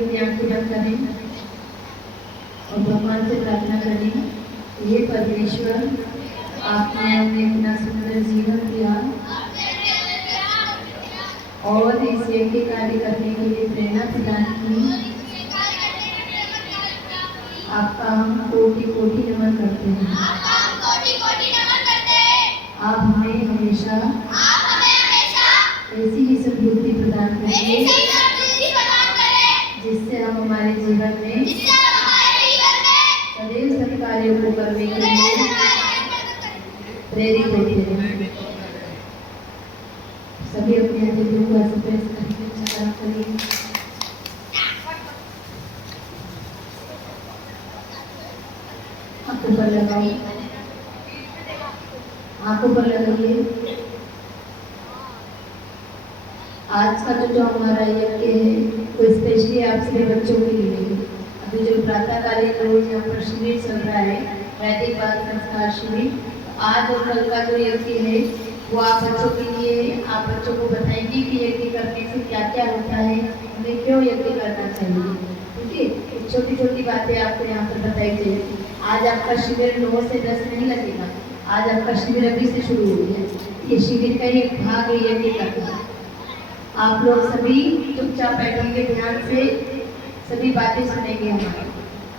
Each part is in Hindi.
अपनी आंखें बंद करें और भगवान से प्रार्थना करें, हे परमेश्वर, आपने हमें इतना सुंदर जीवन दिया और इस यज्ञ कार्य करने के लिए प्रेरणा प्रदान की। आपका हम कोटि कोटि नमन करते हैं। आप हमें हमेशा ऐसी ही सद्बुद्धि प्रदान करें जिससे हम हमारे जीवन में सदैव सत्कार्यों को करने के लिए प्रेरित होते हैं। सभी अपने अतिथियों को ऐसे प्रेस करके चला करिए। आंखों पर लगाइए, आंखों पर लगाइए। आज का जो हमारा यज्ञ है वो स्पेशली आप सभी बच्चों के लिए है। अभी जो प्रातःकालीन रोज यहाँ पर शिविर चल रहा है, वैदिक बाल संस्कार शिविर, आज और कल का जो यज्ञ है वो आप बच्चों के लिए है। आप बच्चों को बताएंगे कि यज्ञ करने से क्या क्या होता है, हमें क्यों यज्ञ करना चाहिए। ठीक है, छोटी छोटी बातें आपको यहाँ पर बताई जाएगी। आज आपका शिविर 9 से 10 नहीं लगेगा। आज आपका शिविर अभी से शुरू हो गया। ये शिविर का ही एक भाग है यज्ञ करना। आप लोग सभी चुपचाप बैठेंगे, ध्यान से सभी बातें सुनेंगे हमारी।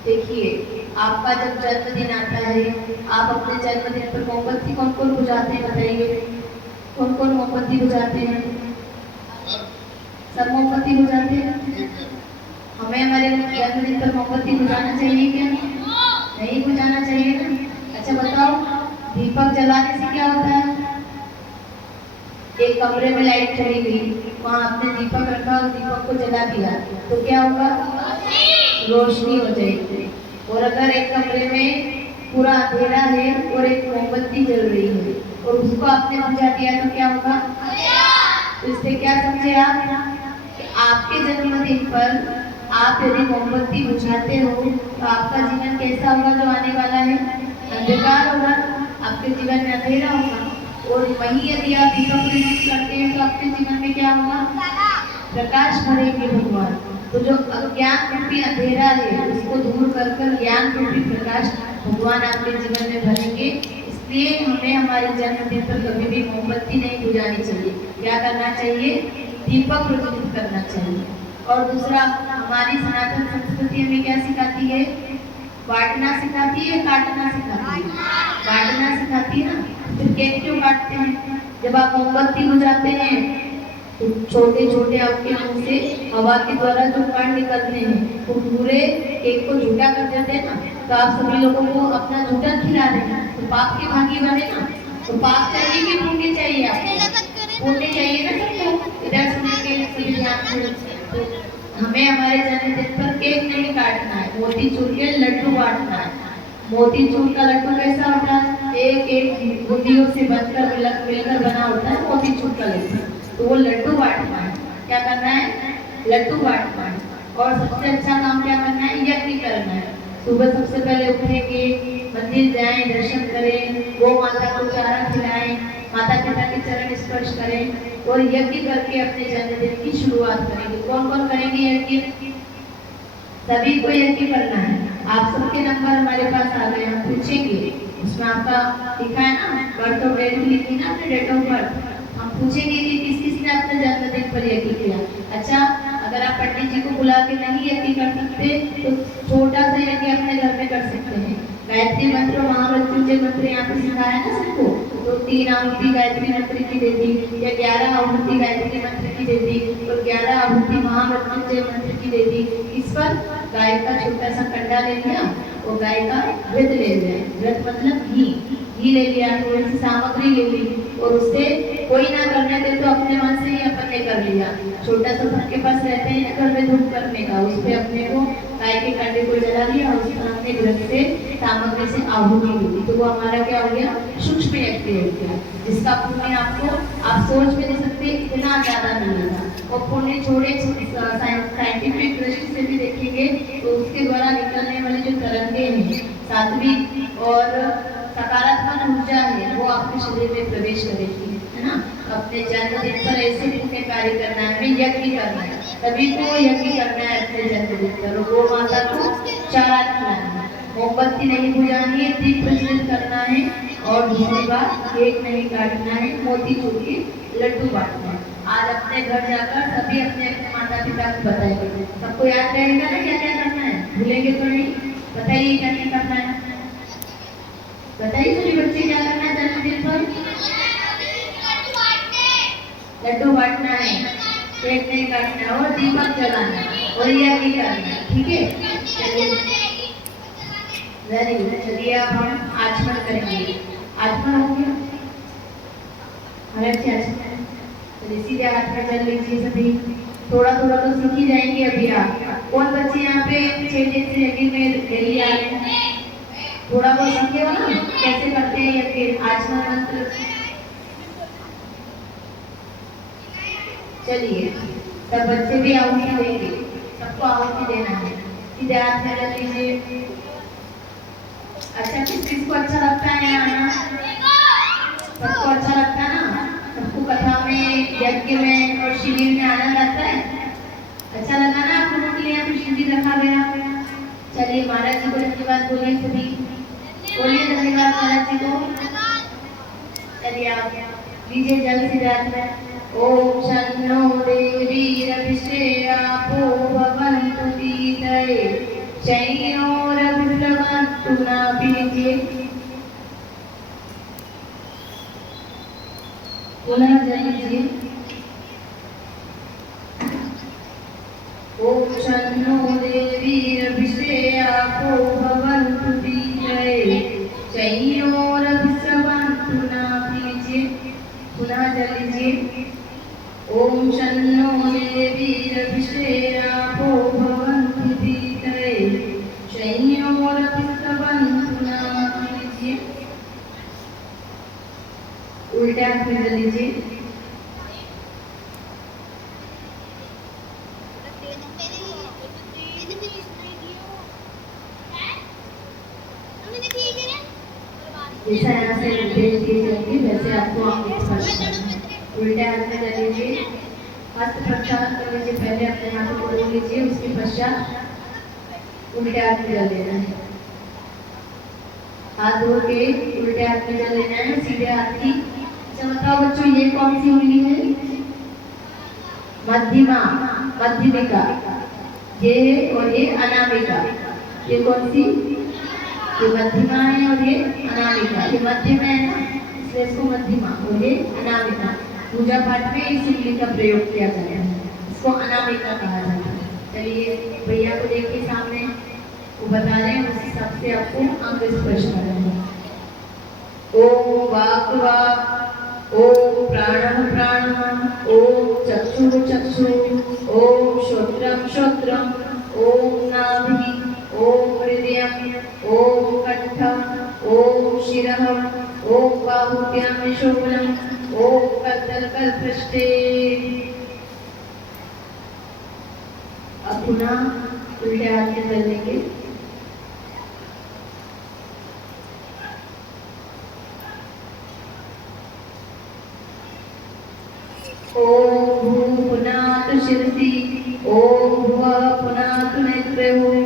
देखिए, आपका जब जन्मदिन आता है, आप अपने जन्मदिन पर मोमबत्ती कौन कौन बुझाते हैं बताइए? कौन कौन मोमबत्ती बुझाते हैं? सब मोमबत्ती बुझाते हैं। हमें हमारे जन्मदिन पर मोमबत्ती बुझाना चाहिए क्या? नहीं बुझाना चाहिए ना। अच्छा बताओ, दीपक जलाने से क्या होता है? एक कमरे में लाइट चली गई, वहाँ आपने दीपक रखा और दीपक को जला दिया तो क्या होगा? रोशनी हो जाएगी। और अगर एक कमरे में पूरा अंधेरा है और एक मोमबत्ती जल रही है और उसको आपने बुझा दिया तो क्या होगा? तो इससे क्या समझे आप कि आपके जन्मदिन पर आप यदि मोमबत्ती बुझाते हो तो आपका जीवन कैसा होगा? जो आने वाला है अंधकार होगा, आपके जीवन में अंधेरा होगा। और वहीं यदि आप दीपक प्रज्वलित करते हैं तो आपके जीवन में क्या होगा? प्रकाश भरेंगे भगवान। तो जो अज्ञान रूपी अंधेरा है उसको दूर कर कर ज्ञान रूपी प्रकाश भगवान आपके जीवन में भरेंगे। इसलिए हमें हमारे जन्मदिन पर कभी भी मोमबत्ती नहीं बुझानी चाहिए। क्या करना चाहिए? दीपक प्रज्वलित करना चाहिए। और दूसरा, हमारी सनातन संस्कृति हमें क्या सिखाती है? बांटना सिखाती है, काटना सिखाती है। बांटना सिखाती है ना। फिर केक क्यों काटते हैं? जब आप मोमबत्ती बुझाते हैं तो छोटे छोटे आपके मुंह से हवा के द्वारा जो कण निकलते हैं वो पूरे केक को झूठा कर देते हैं ना। तो आप सभी लोगों को अपना झूठा खिला रहे हैं तो पाप के भागी बने ना। तो पाप चाहिए कि पुण्य चाहिए? आपको पुण्य चाहिए ना सबको। इधर सुनने के लिए सभी ध्यान से, हमें हमारे जन्मदिन पर केक नहीं काटना है, मोतीचूर के लड्डू बांटना है। मोतीचूर का लड्डू कैसा होता है? एक एक बूंदियों से बनकर मिलकर बना होता है मोतीचूर का लड्डू। तो वो लड्डू बांटना है। क्या करना है? लड्डू बांटना है। और सबसे अच्छा काम क्या करना है? यज्ञ करना है। सुबह सबसे पहले उठेंगे, मंदिर जाएं, दर्शन करें, गौ माता को चारा खिलाएं, माता पिता के चरण स्पर्श करें और यज्ञ करके अपने जन्मदिन की शुरुआत करेंगे। कौन कौन करेंगे यज्ञ? सभी को यज्ञ करना है। आप सबके नंबर हमारे पास आ गए, हम पूछेंगे। उसमें आपका लिखा है ना, बर्थ और डेट लिखी ना, अपने डेट ऑफ बर्थ। हम पूछेंगे कि किस किस ने अपने जन्मदिन पर यज्ञ किया। अच्छा, अगर आप पंडित जी को बुला के नहीं यज्ञ कर सकते तो छोटा सा यज्ञ अपने घर में कर सकते हैं। गायत्री मंत्र, महामृत्युंजय मंत्र यहाँ पे सिखाया ना सबको। तो 3 आहुति गायत्री मंत्र की दे दी या 11 आहुति गायत्री मंत्र की दे दी और 11 आहुति महामृत्युंजय मंत्र की दे दी। इस पर गाय का छोटा सा कंडा ले लिया और गाय का व्रत ले लिया। व्रत मतलब घी ले लिया, थोड़ी सी सामग्री ले ली और उससे कोई ना करने दे तो अपने मन से ही अपन ने कर लिया। छोटा सा सबके पास रहते हैं घर में धूप करने का, उस पर अपने को गाय के कंडे को जला लिया और उसका अपने व्रत से सामग्री से आहुति दी। तो वो हमारा क्या हो गया? सूक्ष्म यज्ञ हो गया, जिसका पुण्य आपको आप सोच भी नहीं सकते, इतना ज्यादा मिलेगा। और पुण्य छोड़े साइंटिफिक दृष्टि से भी देखेंगे तो उसके द्वारा निकलने वाली जो तरंगे हैं, सात्विक और सकारात्मक ऊर्जा है, वो आपके शरीर में प्रवेश करेगी, है ना। अपने जन्मदिन पर ऐसे पुण्य कार्य करना है, हमें यज्ञ करना है। सभी को यज्ञ करना है अपने जन्मदिन पर। गौ माता को चारा खिलाना है, मोमबत्ती नहीं बुझानी है, दीप प्रज्वलित करना है और दूसरी बात केक नहीं काटना है, मोतीचूर के लड्डू बांटना है। आज अपने घर जाकर सभी अपने अपने माता पिता को बताएंगे। सबको याद रहेगा ना क्या क्या करना है? भूलेंगे तो नहीं? बताइए क्या क्या करना है, बताइए सभी बच्चे क्या करना है जन्मदिन पर? लड्डू बांटना है, केक नहीं काटना है और दीपक जलाना है और यज्ञ करना है। ठीक है, चलिए वेरी गुड। चलिए अब हम आचमन करेंगे। आचमन हो गया हर अच्छे आचमन। चलिए सीधे हाथ में चल लीजिए सभी। थोड़ा थोड़ा तो सीख ही जाएंगे अभी आप। कौन बच्चे यहाँ पे 6 दिन से यज्ञ में डेली आ रहे हैं? थोड़ा बहुत सीखे हो ना कैसे करते हैं यज्ञ, आचमन मंत्र? चलिए सब बच्चे भी आहुति देंगे, सबको आहुति देना है। सीधे हाथ में रख लीजिए। अच्छा किस किस को अच्छा लगता है आना? सबको अच्छा लगता है ना? सबको कथा में, यज्ञ में और शिविर में आनंद आता है? अच्छा लगा ना आप लोगों के लिए यहाँ पे शिविर रखा गया? चलिए महाराज जी को धन्यवाद बोलिए सभी, बोलिए धन्यवाद महाराज जी को। चलिए आप लीजिए जल सीधे हाथ में। ओम शन्नो देवीरभिषेयापो भवन्तु पीतये चैनोरभिप्लवन्तु नाभिजे। पुनः जल लीजिए। ओम शन्नो देवीरभिषेयापो भवन्तु पीतये चैनोरभिप्लवन्तु नाभिजे। पुनः जल लीजिए। ओम शन्नो देवीरभिषेयापो भवन्तु पीतये चैनोरभिप्लवन्तु नाभिजे। उल्टे हाथ में जल लीजिए। जैसा यहाँ से निर्देश दिए जाएंगे वैसे आपको आगे स्पर्श करना है। उल्टे हाथ में जल लीजिए। हस्त प्रक्षालन कर लीजिए। पहले अपने हाथों को धो लीजिए, उसके पश्चात उल्टे हाथ में जल लेना है। हाथ धो के उल्टे हाथ में जल लेना है, सीधे हाथ की। अच्छा बताओ बच्चों ये कौन सी उंगली है? मध्यमा, मध्यमिका। ये और ये अनामिका। ये कौन सी? ये मध्यमा है और ये अनामिका। ये मध्य में है ना, इसलिए इसको मध्यमा और ये अनामिका। पूजा पाठ में इस उंगली का प्रयोग किया जाता है, इसको अनामिका कहा जाता है। चलिए भैया को देखिए सामने, वो बता रहे हैं, उस हिसाब से आपको अंग स्पर्श करना है। ओम वाक् वाक्, ओम प्राणः प्राणः, ओम चक्षुः चक्षुः, ओम श्रोत्रं श्रोत्रम्, ओम नाभिः, ओम हृदयम्, ओम कंठम्, ओम शिरः, ओम बाहुभ्यां शोभनम्, ओम कर्दलकल्पृष्ठे। अब पुनः उल्टे हाथ में जल लेंगे। ओम भूः पुनातु शिरसि, ओम भुवः पुनातु नेत्रयोः,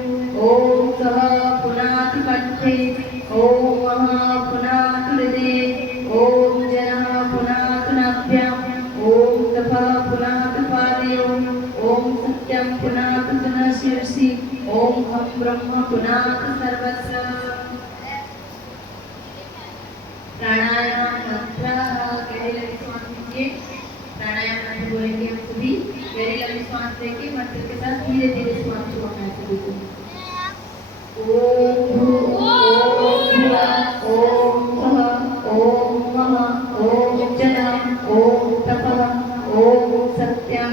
ओम सः पुनातु कंठे, ओम महः पुनातु हृदये, ओम जनः पुनातु नाभ्याम्, ओम तपः पुनातु पादयोः, ओम सत्यं पुनातु पुनः शिरसि, ओम हम ब्रह्म पुनातु सर्वत्र। प्राणायाम मंत्रः गहरी लंबी सांस लीजिए। प्राणायाम मंत्र बोलेंगे हम सभी। गहरी लंबी सांस लेके मंत्र के साथ धीरे धीरे सांस छोड़ना है सभी को। ओम भूः, ओम भुवः, ओम स्वः, ओम महः, ओम जनः, ओम तपः, ओम सत्यं।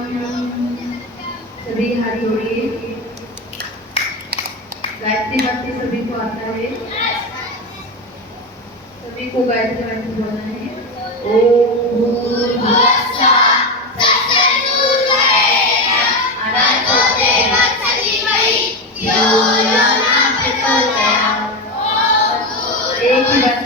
सभी हाथ जोड़िए। गायत्री मंत्र सभी को आता है, सभी को गायत्री मंत्र बोलना है। ओम भूर्भुवस्सुः तत्सवितुर्वरेण्यं भर्गो देवस्य धीमहि धियो यो न प्रचोदयात्। एक ही बात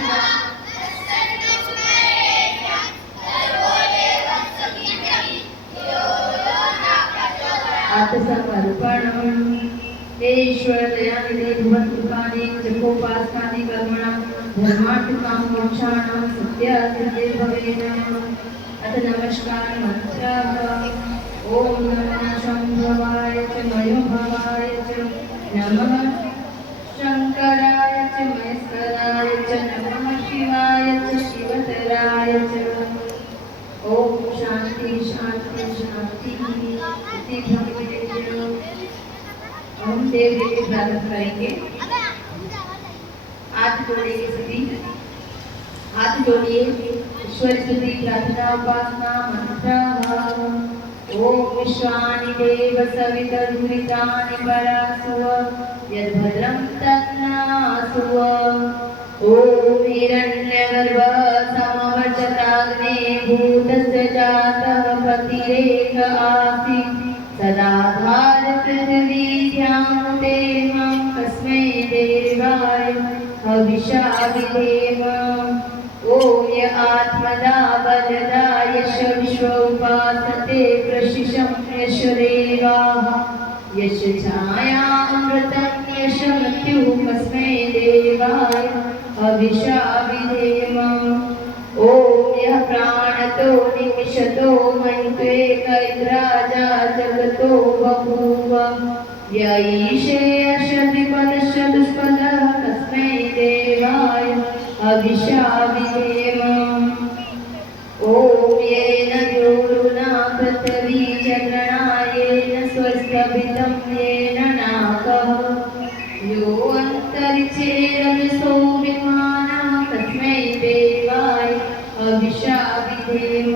ईश्वर दयानिधि भुवन कृपानि जपोपासनानि कर्मणां धर्मार्थकाम मोक्षाणां सत्य सिद्धे भवेन। अथ नमस्कार मंत्रः। ओम नमः शंभवाय च मयोभवाय च नमः शंकराय च महेश्वराय च नमः शिवाय च शिवतराय च। ओम शांति शांति शांति। इति भगवते हम देव देवी प्रार्थना करेंगे। हाथ जोड़ेंगे सभी, हाथ जोड़िए। ईश्वर स्तुति प्रार्थना उपासना मंत्र। ओम विश्वानि देव सवितर्दुरितानि परासुव यद्भद्रं तन्नासुव। ओम हिरण्यगर्भ समवर्चताग्ने भूतस्य जातः प्रतिरेक आसीत् सदाधार पृथिवीभ्यां देवं तस्मै देवाय हविषा विधेम। ओम य आत्मदा बलदा यश विश्व उपासते प्रशिशं यश देवाः यश छायामृतं यश मृत्युः कस्मै देवाय हविषा विधेम। ओम यः प्राणतो निमिषतो मन्त्वेकैर्राजा जगतो बभूव य ईशे अशद्विपदश्च दुष्पदः तस्मै देवाय हविषा विधेम। ओम येन द्योरुना पृथिवी चन्द्रणा येन स्वस्थभितं येन नाकः यो अन्तरिक्षे रजसो विमानः तस्मै देवाय हविषा विधेम।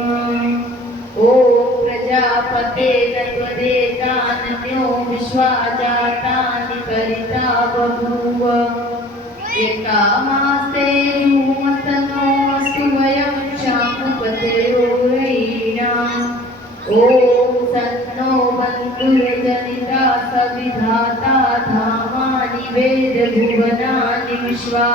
ओम प्रजापते त्वदेतान्यो विश्वा जातानि परिता बभूव एकामास्ते धूमतनो अस्तु वयं शामुपतयो रयीणाम्। ओम सन्नो बन्धुर्जनिता सविधाता धामानि वेदभुवनानि विश्वा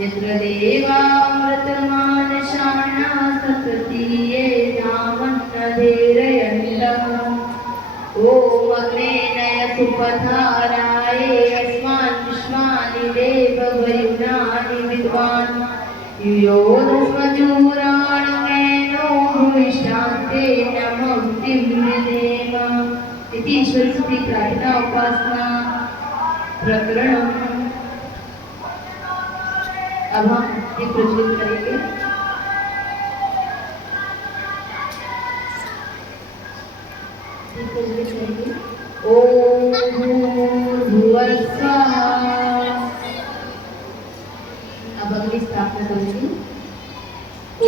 यत्र देवामृतमानशाना सततीये धामन्नधेरयन्तम्। ओम अग्नेनय सुपथाराये अस्मान् विश्वानि देव वयुनानि विद्वान् युयोधस्मजूराणमेनो भूयिष्ठान्ते नमन्ति विदेम। इति ईश्वर स्तुति प्रार्थना उपासना प्रकरण। अब हम ये प्रज्वलित करेंगे। ओम भूर्भुवः स्वाहा। अब अगली स्थापना करेंगे।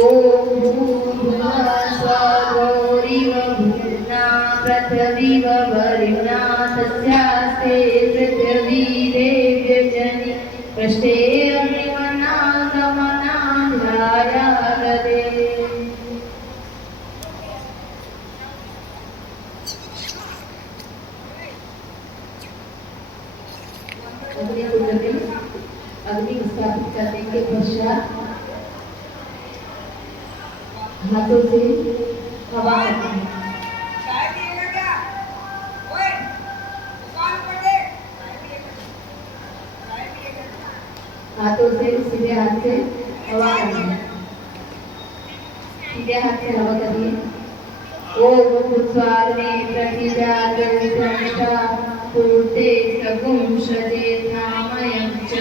ओम भूर्भुवः स्वः गौरिव भूम्ना पृथिवीव वरुणा तस्यास्ते पृथिवी देव्यजनि पृष्ठे अग्निमना गमना ध्यायागदे। अग्नि स्थापित करने के पश्चात हाथों से हवा करते हैं। हाथों से सीधे हाथ से हवा करते हैं। सीधे हाथ से हवा करिए। ओम भूस्वाग्ने प्रतिजागरिता पूर्ते सगुं श्रजे धामयं च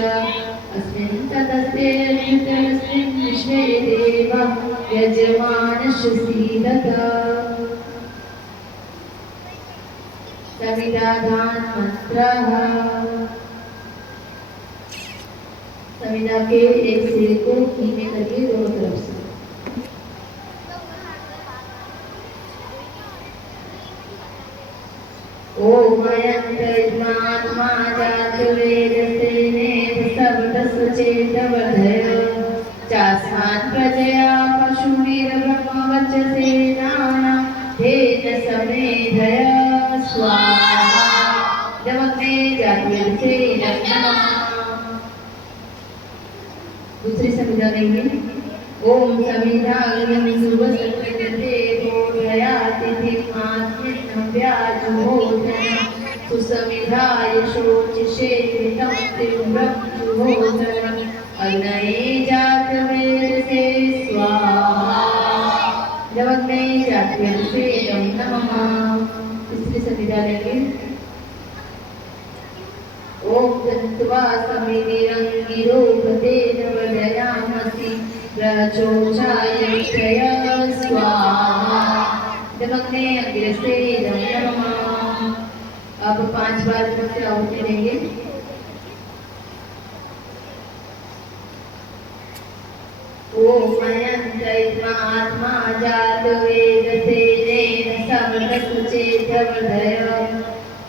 अस्मिन् तदस्ते युतरस्मिन् विश्वे देवा यजमानस्य सीदत। समिधाधान मंत्रः। समिधा के एक सिर को नीचे करिए दोनों तरफ से। ओम अयंतमात्मा जातवेदसेने सबदस्वचेतवधय चास्मात् प्रजया पशुवीरब्रह्मवचसेनाना तेन समेधय स्वाहा। जब अपने जातवेदसे नमः। दूसरी समिधा लेंगे। ओम समिधा अग्निं सुवसत्वते बोधयाति धिमास्मिन् व्याजुहोधन सुसमिधा यशोचे शिशेरितं तीव्रं जुहोदरम् अग्नये जातवेदसे स्वाहा जवग्ने जातवेदसे नमः। तीसरी संविधा लेंगे। ओम तत्वा समितिरंगिरो प्रतेन वर्धयामसि प्रचोषाय स्वाहा जवग्ने अग्रसे नमः। अब 5 बार से आहुति देंगे। ओम अयंतैत्मात्मा जातवेदसेनेन समदसुचेतवर्धय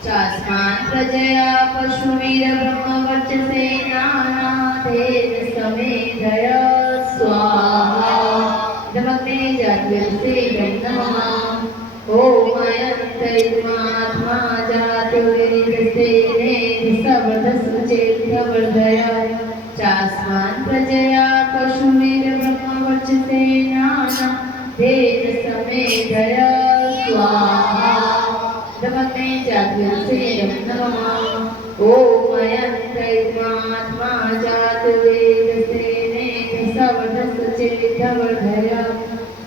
चास्मान् प्रजया पशुवीरब्रह्मवर्चसेनानाथेन समेधय स्वाहा जवग्ने जातवेदसे नमः। ओम अयंतैत्मात्मा जातवेदसेनेन समदसुचेतवर्धय चास्मान् प्रजया पशुवीरब्रह्मवर्चसेनानाथेन समेधय स्वाहा जवग्ने जातवेदसे नमः। ओम अयंतैत्मात्मा जातवेदसेनेन समदसुचेतवर्धय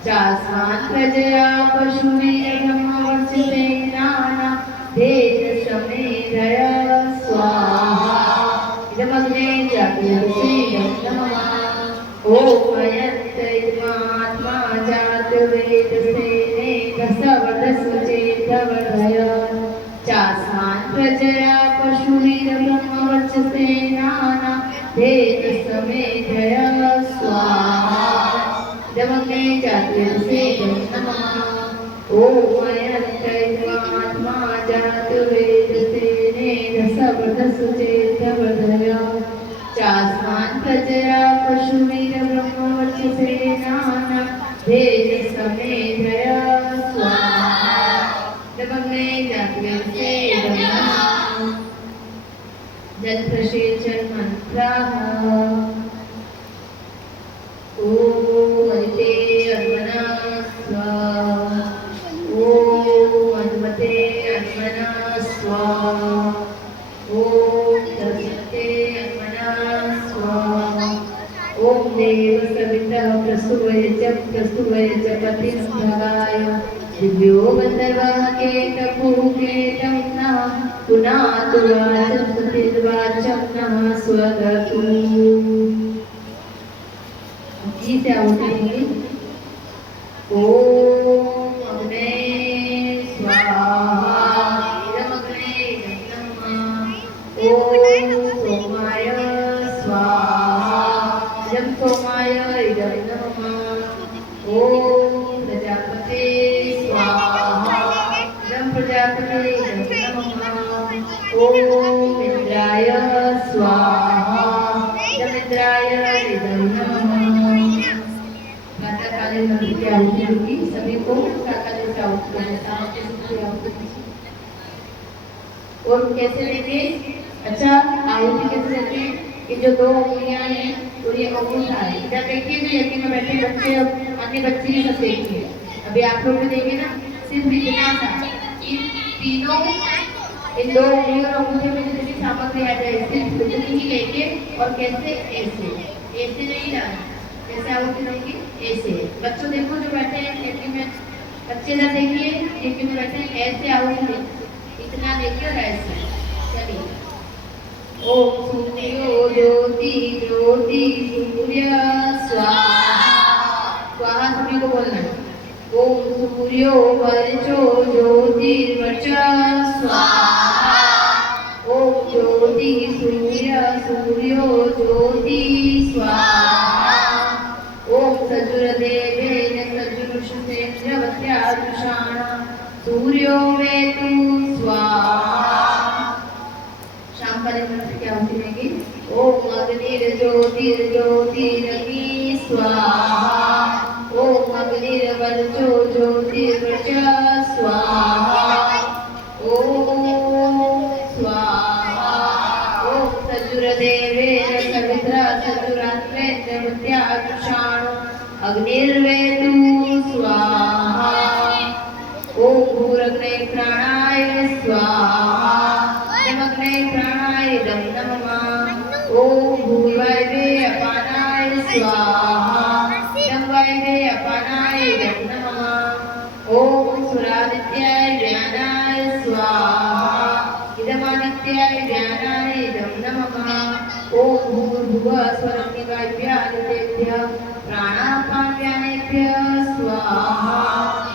चास्मान् प्रजया पशुवीरब्रह्मवर्चसेनानाथेन समेधय स्वाहा जवग्ने जातवेदसे नमः। ओम अयंतैत्मात्मा जातवेदसेनेन समदसुचेतवर्धय चास्मान् प्रजया पशुवीरब्रह्मवर्चसेनानाथेन समेधय स्वाहा जवग्ने जातवेदसे नमः। ओम अयंतैत्मात्मा जातवेदसेनेन समदसुचेतवर्धय चास्मान् प्रजया पशुवीरब्रह्मवर्चसेनानाथेन समेधय स्वाहा जवग्ने जातवेदसे नमः। जल प्रसेचन मंत्राः। ओम अदिते अन्मना स्वाहा ओम अन्मते अन्मना स्वाहा ओम तत्सते अन्मना स्वाहा ओम देव सवितः प्रस्तुवय च पतिस्भगाय दिव्यो गन्धर्वः केतपुकेतं नः पुनातु वाचं सतिर्वाचं नः स्वगतु। जी से आहुति देंगे। ओम अग्ने स्वाहा इदमग्ने नमः। ओम सोमाय स्वाहा इदं सोमाय इदं नमः। ओम प्रजापते स्वाहा इदं प्रजापते इदं नमः। ओम इंद्राय स्वाहा इदं इंद्राय इदं नमः। प्रातःकालीन मंत्र की आहुति होगी। सभी को प्रातःकालीन की आहुति करना। और कैसे देंगे? अच्छा आहुति कैसे देते हैं? कि जो 2 उंगलियां हैं और ये अंगूठा है इधर देखिए जो यज्ञ में बैठे बच्चे और अन्य बच्चे भी सब देखिए। अभी आप लोग भी देंगे ना सिर्फ इतना सा इन तीनों इन 2 उंगलियों और अंगूठे में जितनी सामग्री आ जाए सिर्फ उतनी ही लेके और कैसे ऐसे ऐसे नहीं जाना जैसे आहुति देंगे ऐसे। बच्चों देखो जो बैठे हैं यज्ञ में बच्चे ना देखिए यज्ञ में बैठे हैं ऐसे आहुति दें इतना देखिए और ऐसे। चलिए ओम सूर्यो ज्योति ज्योति सूर्य स्वाहा स्वाहा सभी को बोलना है। ओम सूर्यो वर्चो ज्योतिर्वर्च स्वाहा ओम ज्योति सूर्य सूर्यो ज्योति स्वाहा ओम सजुरदेवेन सजुरुषसेन्द्रवत्यादृशाण सूर्यो वेतु स्वाहा। शामकालीन मंत्र की आहुति देंगे। ओम अग्निर्ज्योतिर्ज्योतिरग्नि स्वाहा ओम अग्निर्वर्चो ज्योतिर्वर्च स्वाहा ओम स्वाहा ओम सजुरदेवेन सवित्रा सजुरात्रेन्द्रवत्यादृशाणो अग्निर्वेतु स्वाहा ओम भूरग्ने प्राणाय स्वाहा जमग्ने प्राण प्राणाय नमः। ओम भूर्भुवस्सुः अपानाय स्वाहा। इदं वैदे अपानाय नमः। ओम सुरादित्याय ज्ञानाय स्वाहा। इदमादित्याय ज्ञानाय नमः। ओम भूर्भुवः स्वरग्निवायुभ्यः प्राणापानव्यानेभ्यः स्वाहा।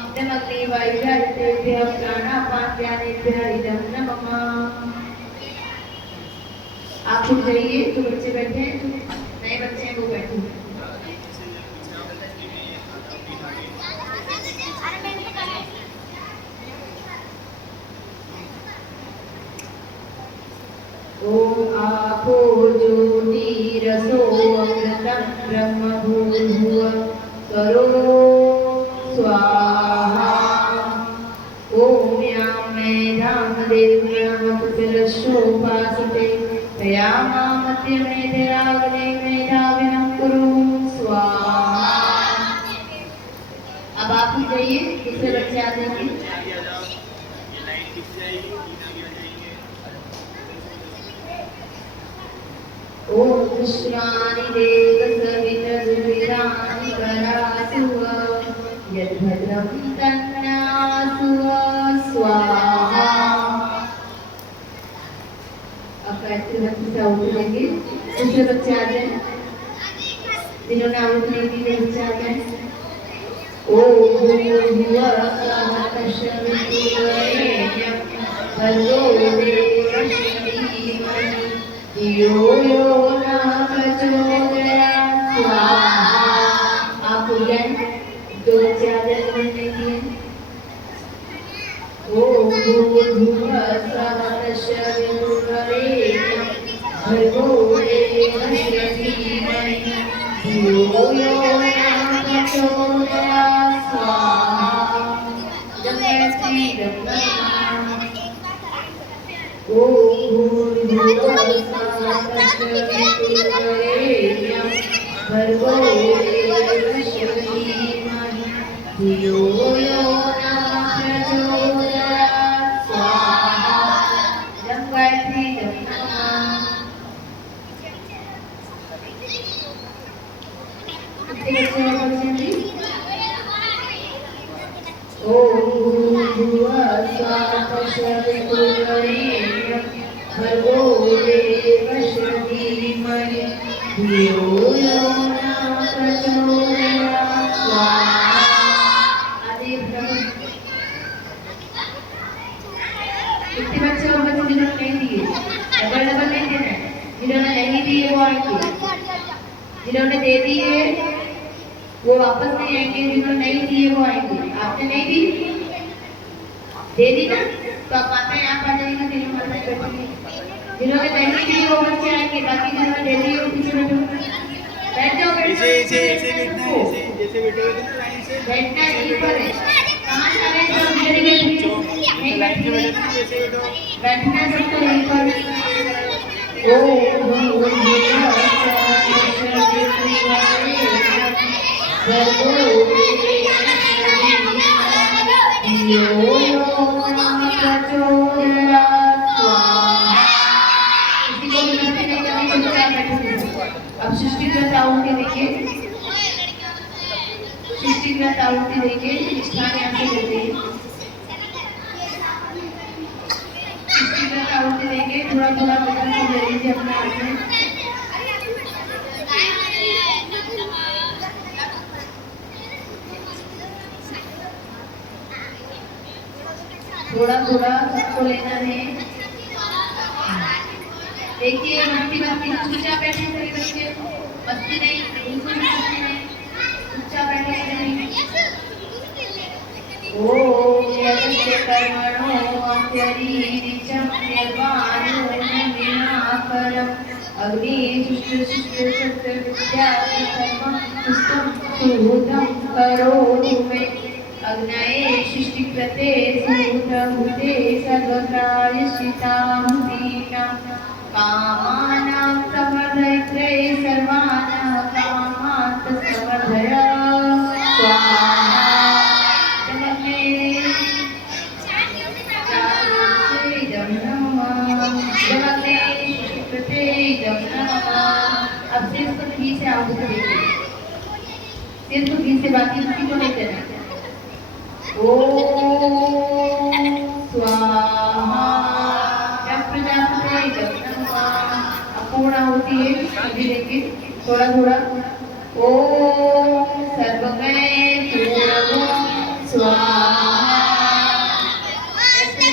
इदमग्निवायुभ्यः प्राणापानव्यानेभ्यः इदं नमः। आप उठ जाइए, जो बच्चे बैठे हैं, जो नए बच्चे हैं वो बैठे हैं। ओम आपो ज्योतिरसो अमृतं ब्रह्म भूर्भुवः स्वरो स्वाहा। ओम यां मेधां देव्यामकुशलशोपासते तयामामद्य मेधयाग्ने मेधाविनं कुरु स्वाहा। अब आप ही जाइए, दूसरे बच्चे आ जाएंगे। ओम विश्वानि देवसवितर्विदानि करासुव यद्भद्रं तन्नासुव स्वाहा। अब गायत्री मंत्र से आहुति देंगे। दूसरे बच्चे आ जाए, जिन्होंने आहुति नहीं दी वो बच्चे आ जाए। ओम भूर्भुवः स्वः तत्सवितुर्वरेण्यं भर्गो देवस्य धीमहि धियो यो नः प्रचोदयात् स्वाहा। आप हो गए, दो बच्चे आ जाए, दो नहीं किए। ओम भूर्भुवः स्वः तत्सवितुर्वरेण्यं भर्गो देवस्य धीमहि धियो यो नः प्रचोदयात् स्वाहा। जगन्नाथ ओम भूर्भुवः स्वः तत्सवितुर्वरेण्यं भर्गो देवस्य धीमहि धियो यो नः प्रचोदयात् स्वाहा। गायत्री ओम भूर्भुवः स्वः तत्सवितुर्वरेण्यं भर्गो देवस्य धीमहि धियो यो नः प्रचोदयात् स्वाहा। कितने बच्चे वो बच्चे जिन्होंने नहीं दिए, डबल डबल नहीं देना है। जिन्होंने नहीं दिए वो आएंगे, जिन्होंने दे दिए वो वापस नहीं आएंगे, जिन्होंने नहीं दिए वो आएंगे। आपने नहीं दी, दे दी ना, तो आप आते हैं, आप आ जाएंगे, जिन्होंने नहीं दी वो बच्चे आएंगे, बाकी जिन्होंने दे दी वो पीछे बैठो, बैठ जाओ। बैठना यहीं पर है, कहाँ जा रहे हैं? नहीं बैठिए, बैठना सबको यहीं पर। ओम भूर्भुवः भर्गो देवस्य धीमहि धियो यो नः प्रचोदयात् स्वाहा। किसी को भी नहीं करनी, चुपचाप बैठो। अब सृष्टिकृत आहुति देंगे, सृष्टिकृत आहुति देंगे। स्थान यहाँ से लेते हैं, सृष्टिकृत आहुति देंगे। थोड़ा थोड़ा बटन को ले लीजिए अपने हाथ में। थोड़ा थोड़ा सबको लेना है। देखिए मस्ती मस्ती चुपचाप बैठे सभी बच्चे, मस्ती नहीं, बिल्कुल मस्ती नहीं, चुपचाप बैठे नहीं। ओम यस्य कर्मणो अत्यरीरिचं निर्वाणो विनाकरम् अग्नि शुष्टविद्या सर्वं सुष्ठं सुहृदं करोतु मे। अग्नये सृष्टिकृते सुहृदभूते सर्वकार्यसिद्धाहुतीनां कामानां समर्धयते सर्वान् कामान् समर्धय स्वाहा। इदं नमः। अब सिर्फ भी से आप उसे देखिए, सिर्फ भी से बाकी किसी को नहीं करना। ओम स्वाहा। जब प्रजापति जब अपूर्ण होती है अभी देखिए थोड़ा थोड़ा। ओम सर्वमय पूर्णम स्वाहा। ऐसे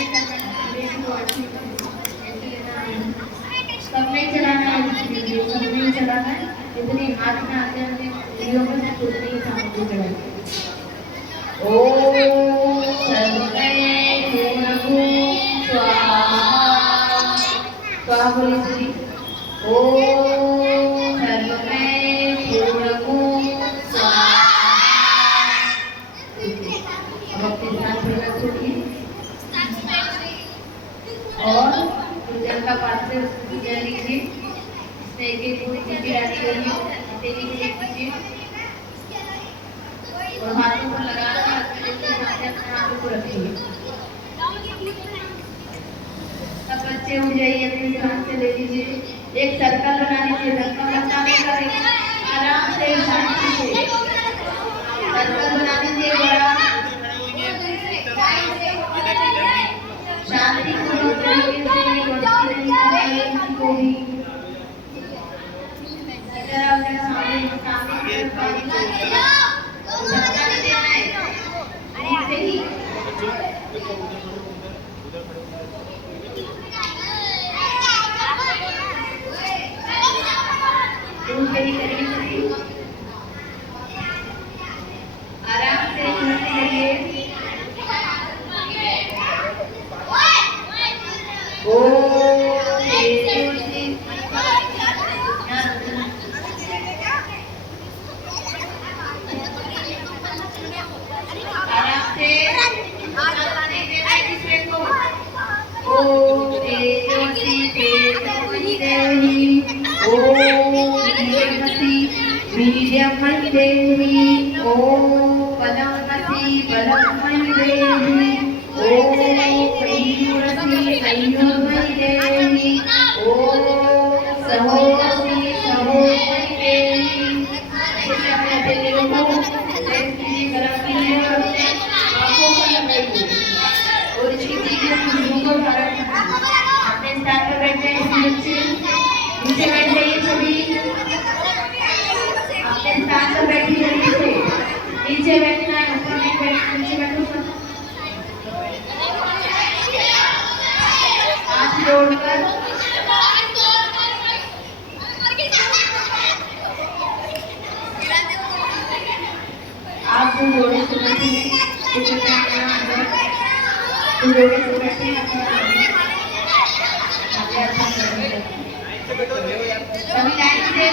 सब नहीं चलाना है, सब नहीं चलाना है, इतनी हाथ में आते आते वीडियो में से कुछ नहीं सामने चलाना। ओम सर्वमय पूर्णम स्वाहा। स्वाहा बोलिए। ओम सर्वमय पूर्णम स्वाहा। अब अपने ध्यान प्रयोग करिए और जल का पात्र जल लीजिए, इसमें एक एक पूरी चीजें डाली गई है, तेली के लीजिए और हाथों को लगाना है, अपने हाथों को रखिए। सब बच्चे उठ जाइए, अपने ध्यान से ले लीजिए, एक सर्कल बना लीजिए, धक्का मत करें, आराम से शांति से सर्कल बना लीजिए बड़ा, शांति पूर्वक तरीके से को भी इधर अपने सामने धक्का नहीं देना है, ऐसे ही आराम से करिए। देवी ओम पदमसी पदमयी देवी ओम मयूरसी मयूरमयी देवी ओम सहोसी सहोमयी देवी। जैसे अपने तेलों को कीजिए, गरम कीजिए और अपने आँखों पर लगाइए और इसकी तीव्र खुशबू को धारण कीजिए। अपने स्थान पर बैठ जाइए, नीचे बैठ जाइए सभी, स्थान पर बैठी जल्दी से, नीचे बैठना है, ऊपर नहीं बैठना, नीचे बैठो सब। हाथ जोड़कर आप जोड़े से बैठे, जोड़े से बैठे अभी लाइन से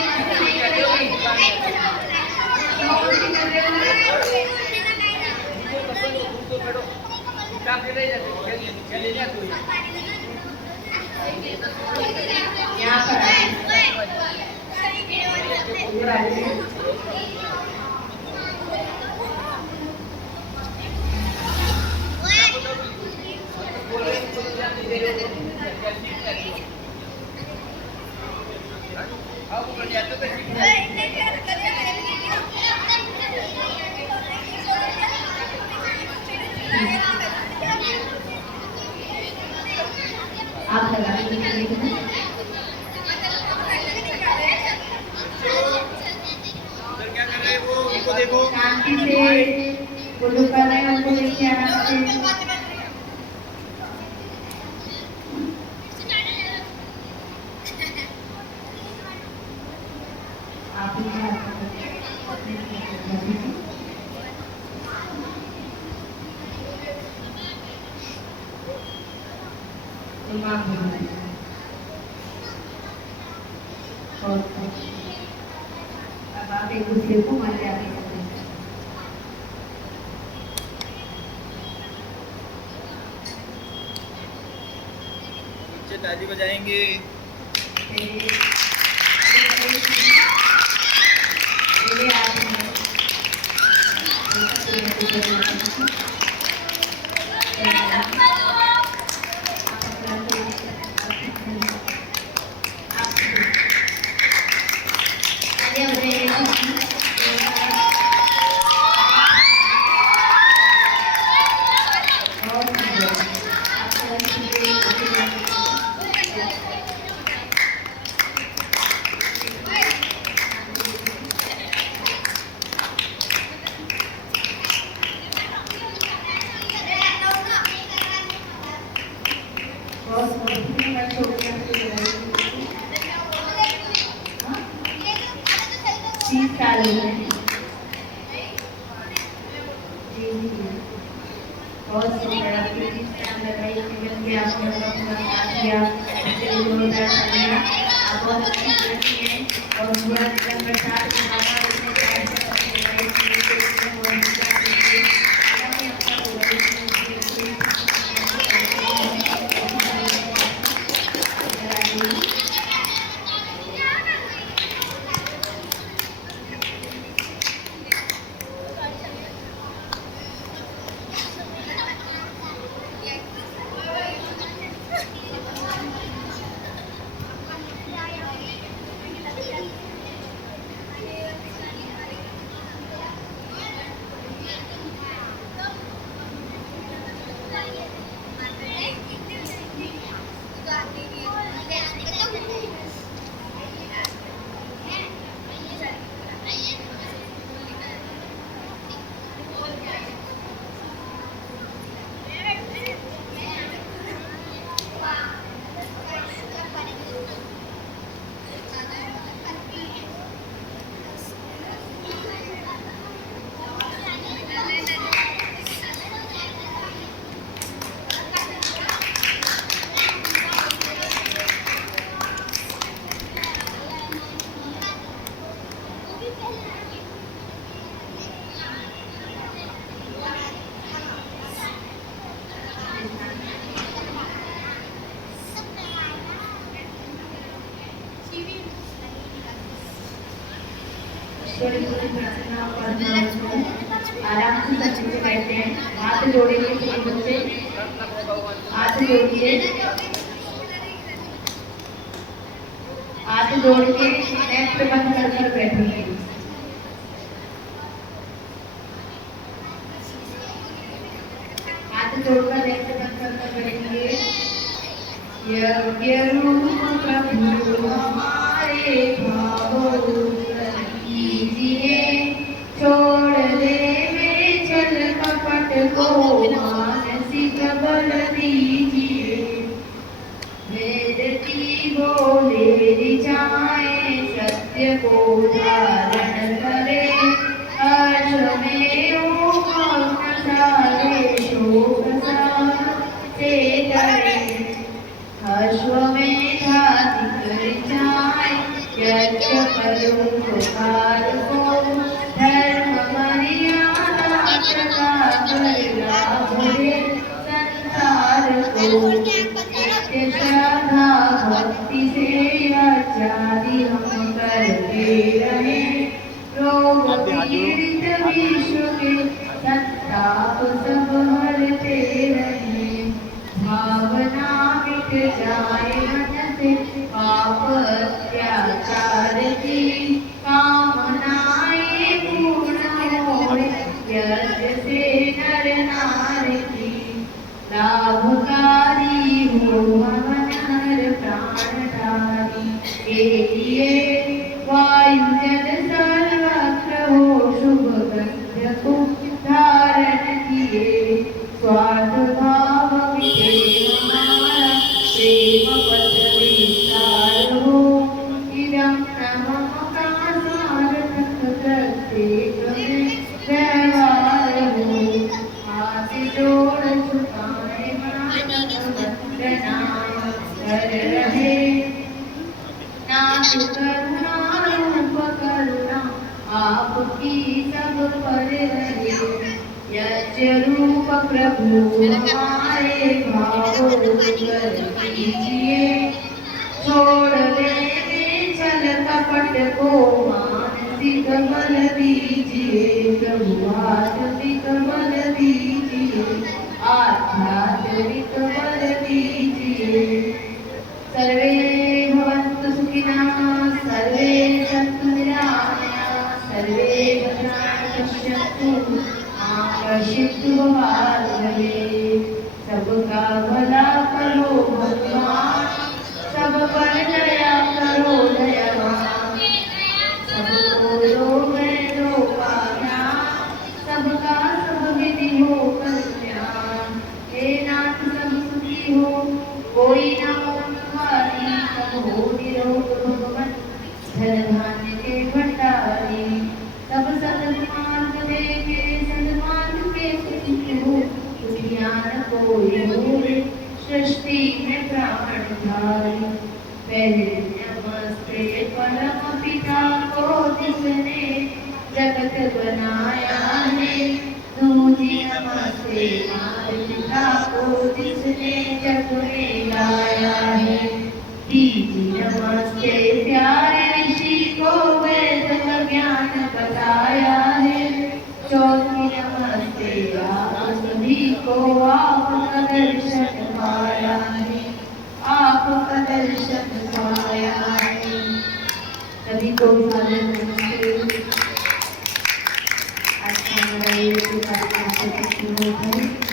यहाँ पर आप लगा देखो शांति से वो जो कर रहे हैं उनको देखिए आराम से। आप और अब आप एक दूसरे को मर्यादा करते हैं। बच्चे ताली बजाएंगे। चालू है। जी जी बहुत सुंदर, आपकी जिस टाइम लगाई जीवन के आपने अपना पूरा साथ दिया, इसके लिए जोरदार तालियां। आप बहुत अच्छी लड़की हैं और पूरा जीवन प्रसाद के मामा इतने प्यार से अपनी लाइफ में इतने और विचार दीजिए आगामी अपना पूरा ईश्वरी की प्रार्थना पढ़ना आराम से सब बच्चे बैठते हैं, हाथ जोड़ेंगे सभी बच्चे, हाथ जोड़िए, हाथ जोड़ के नेत्र बंद कर बैठेंगे। हाथ जोड़कर नेत्र बंद कर बैठेंगे। यज्ञ रूप प्रभु हमारे भावों छोड़ दे मेरे छल कपट को, मानसिक बल दीजिए। वेद की बोले ऋचाएं सत्य को धारण करे, हर्ष में मग्न सारे शोक से डरे। हर्ष में धातिक ऋचाएं यज्ञ करो पुकार को, धर्म मर्यादा सदा कर लाभ दे संसार को। नित्य श्रद्धा भक्ति से आचार्य हम करते रहे, रोग पीड़ित विश्व के संताप सब हरते रहे। भावना मिट जाए मन से पाप अत्याचार की, कामनाएं पूर्ण होए यज्ञ से नर नारी की। लाभकारी हो हवन हर प्राणधारी के लिए, वायु जल सर्वत्र हो शुभ गंध को धारण किए। स्वार्थ भाव मिटे हमारा प्रेम पद विस्तार हो, इदं नमः का सार्थक प्रत्येक में व्यवहार हो। हाथ जोड़ झुकाए वंदना कर रहे, नाथ करुणा रूप करुणा आपकी सब पर रहे। यज्ञ रूप प्रभु हमारे भावों कर कीजिए, छोड़ दे छल कपट को, मानसिक बल दीजिए। प्रभु आत्मिक बल दीजिए, आध्यात्मिक बल दीजिए। सर्वे भवन्तु सुखिनः, सर्वे सन्तु निरामयाः, सर्वे भद्राणि पश्यन्तु मां कश्चित् दुर्भाग्यमे। सबका भला करो भगवान, सब पर दया करो दयावान। सबको दो मैं दो पाया, सबका सब विधि हो कल्याण। हे नाथ सब सुखी हो, कोई ना हो दुखी, सब हो निरोग भगवन। धन धान्य के भंडारी, नमस्ते परम पिता को जिसने जगत बनाया है। दूजी नमस्ते मात पिता को जिसने जग में लाया है। तीजी नमस्ते प्यारे ऋषि को वेद का ज्ञान बताया है। चौथी नमस्ते आप सभी को आपका दर्शन पाया है, आपका दर्शन पाया है। सभी को सादर नमस्ते। आज हमारा ये कार्यक्रम शुरू है।